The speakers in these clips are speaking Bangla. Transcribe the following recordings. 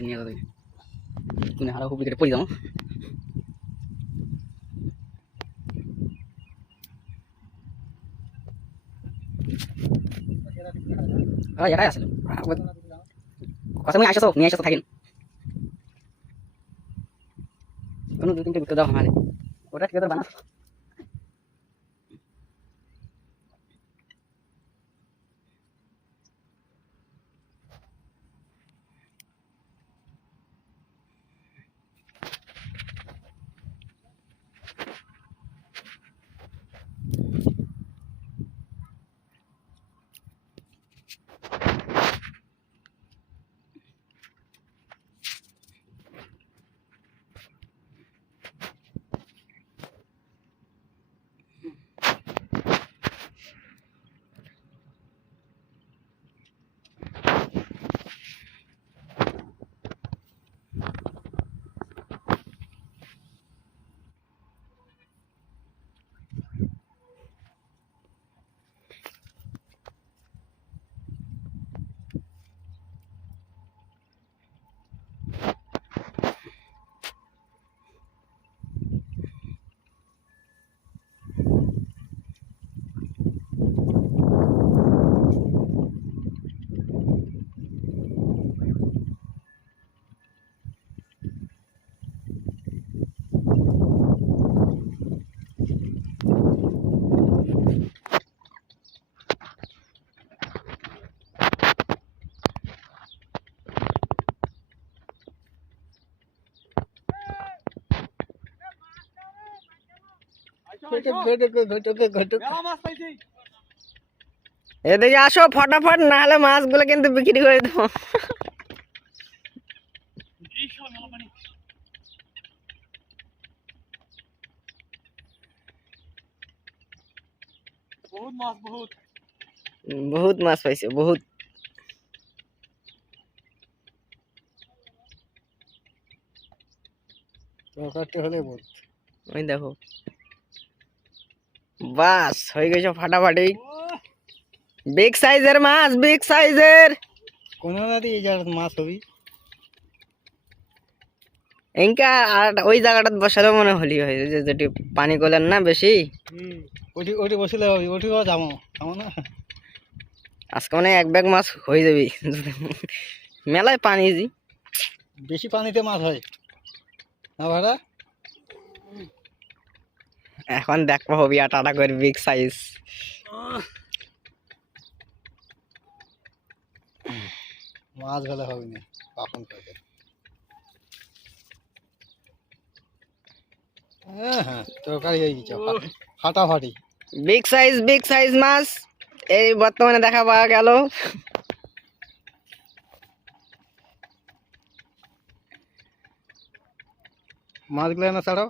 বেশি নিয়ে যাবে তুমি হারা খুব কেটে পড়ে যাও হ্যাঁ এটাই আসলে। কথা মুই আসছো নিয়ে আসছো থাকেন। কোনো দু তিনটে বিক্রি দাও আমার ওটা ঠিক আছে বানা এদিকে আসো ফটাফট না হলে মাছগুলো কিন্তু বিক্রি করে দেবো। বহুত মাছ বহুত। বহুত মাছ পাইছে বহুত। হলে বহুত ওই দেখো। বাস হয়ে গেছে ফাটাফাটি। বিগ সাইজের মাছ বিগ সাইজের কোন নদী এই মাছ হবি। এঙ্কা আর ওই জায়গাটা বসালে মনে হলি হয় যে যেটি পানি গলেন না বেশি। ওটি ওটি বসলে হবি ওটি যাব যাব না। আজকে মানে এক ব্যাগ মাছ হয়ে যাবি। মেলায় পানি জি। বেশি পানিতে মাছ হয়। না ভাড়া? এখন দেখব হবি আর টাটা করে বিগ সাইজ মাছ ভালো হবে না পাপন করে হ্যাঁ হ্যাঁ তরকারি হয়ে গেছে ফাটাফাটি। বিগ সাইজ বিগ সাইজ মাছ এই বর্তমানে দেখা পাওয়া গেল। মাছগুলো না ছাড়াও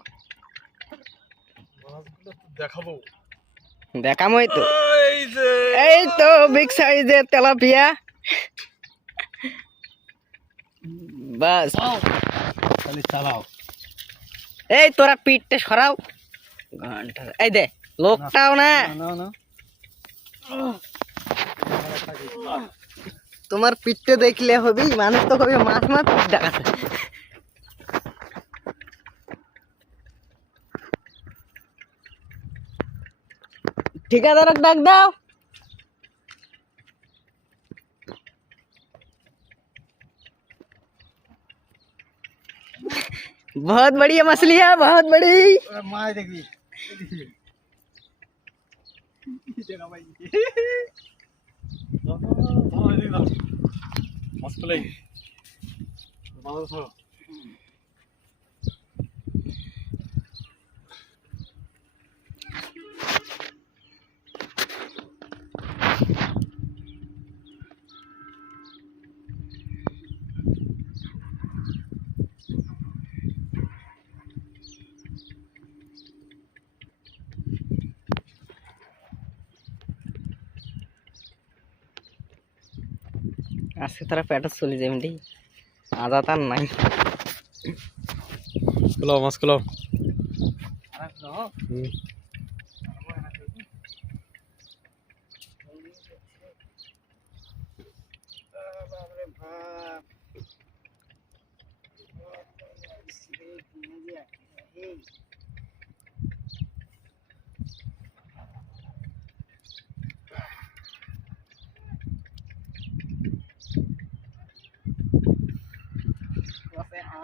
দেখামই তো। এই তো বিগ সাইজের তেলাপিয়া। বাস। খালি চালাও। এই তোরা পিঠটা সরাও। ঘণ্টা। এই দে লোকটাও না। তোমার পিঠটা দেখলে হবি মানুষ তো হবে মাছ মাছ। দেখাচ্ছে ঠিকাদারক ডাক দাও बहुत बढ़िया मछली है बहुत बड़ी মাছ দেখবি আজকে তারা পেটা চলে যাবে রে আদা তার নাই। খোলাও মাছ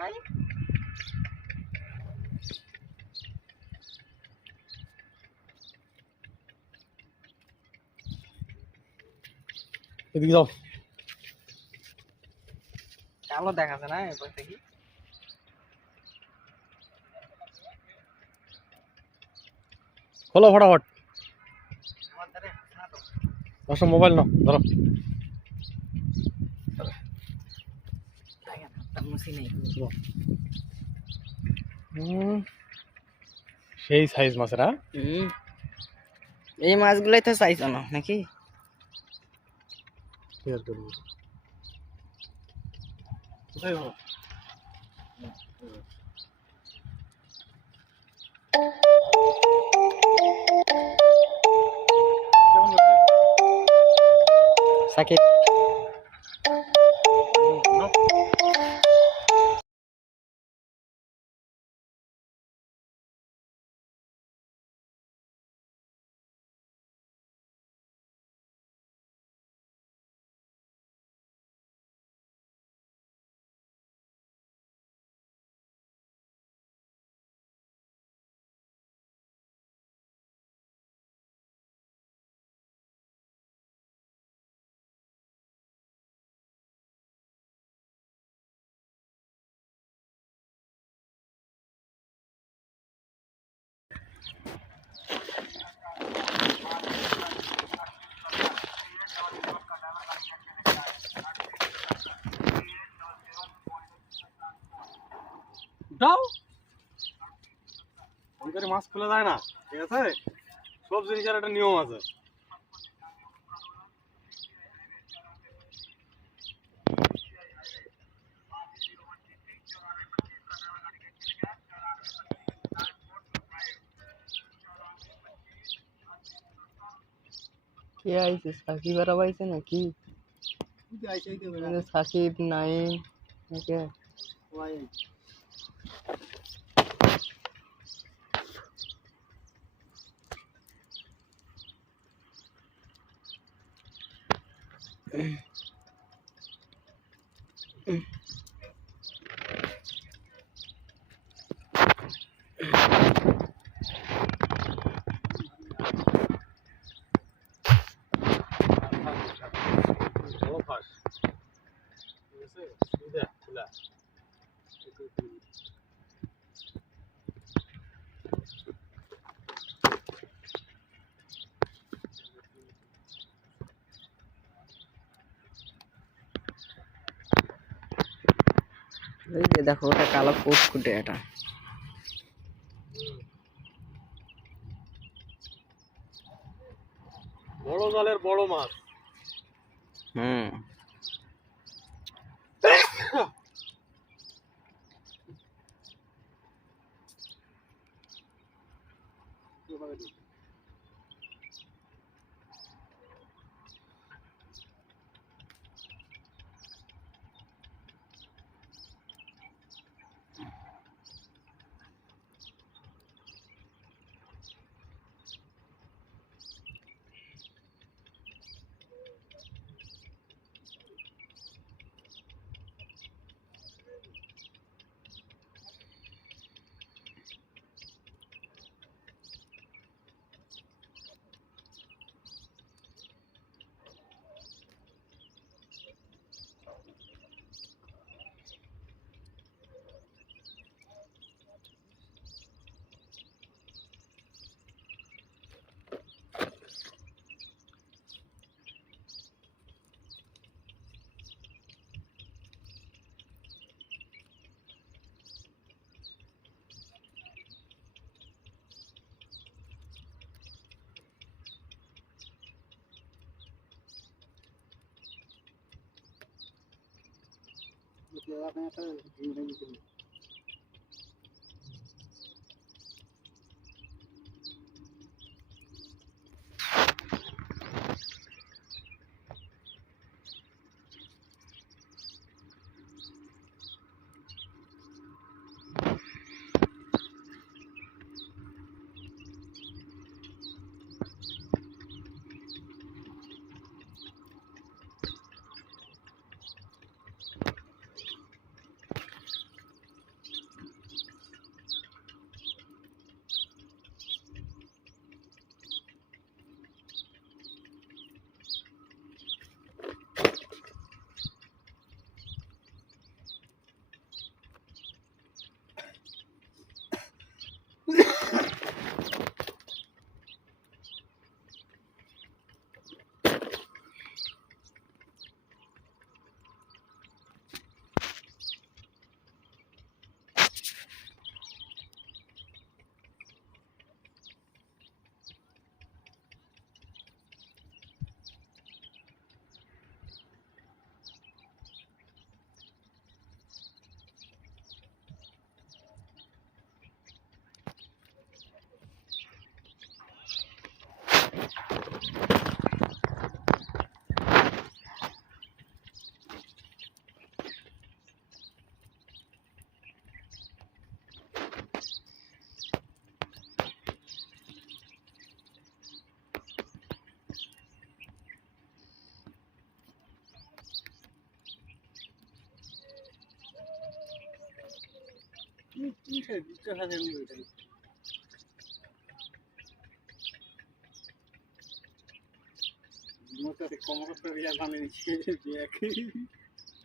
খোলাও এদিকে যাও। আলো দেখাচ্ছে না এরপর থেকে খোলো ফটাফট। বসো মোবাইল নাও ধরো। সেই সাইজ মাছের এই মাছগুলোই তো চাইছো না নাকি? সাকিব। মাছ খুলে যায় না ঠিক আছে? সব জিনিসের একটা নিয়ম আছে। কে আইছে? সাকিব আর আইছে নাকি? সাকিব নাইম নাকি ভালো এই দেখো ওটা কালো এটা। বড় জলের বড় মাছ। হুম। Thank you. আপনার একটা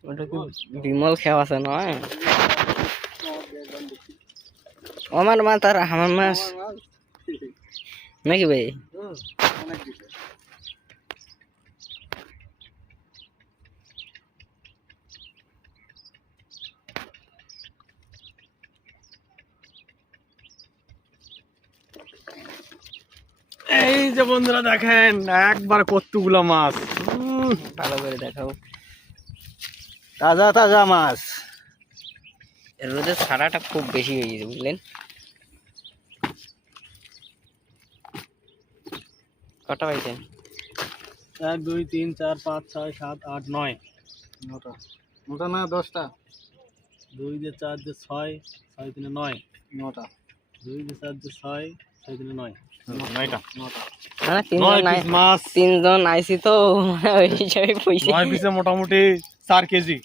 ওটা কি বিমল খেয়া আছে নয়? আমার মাছ। আর আমার মাছ। নাকি ভাই? যে বন্ধুরা দেখেন একবার কতগুলো মাছ। ভালো করে দেখাও। তাজা তাজা মাছ। এর রোদের ছাড়াটা খুব বেশি হয়ে গেছে বুঝলেন? কটা পাইছেন? এক দুই তিন চার পাঁচ ছয় সাত আট নয়। নটা। নটা না দশটা? দুই দিয়ে চার দিয়ে ছয় ছয় তিনে নয়। নটা। দুই দিয়ে চার দিয়ে ছয় ছয় তিনে নয়। নয়টা। নটা। তিনজন মাছ। তিনজন আইসি তো মানে ওই হিসাবে পয়সা। মোটামুটি চার কেজি।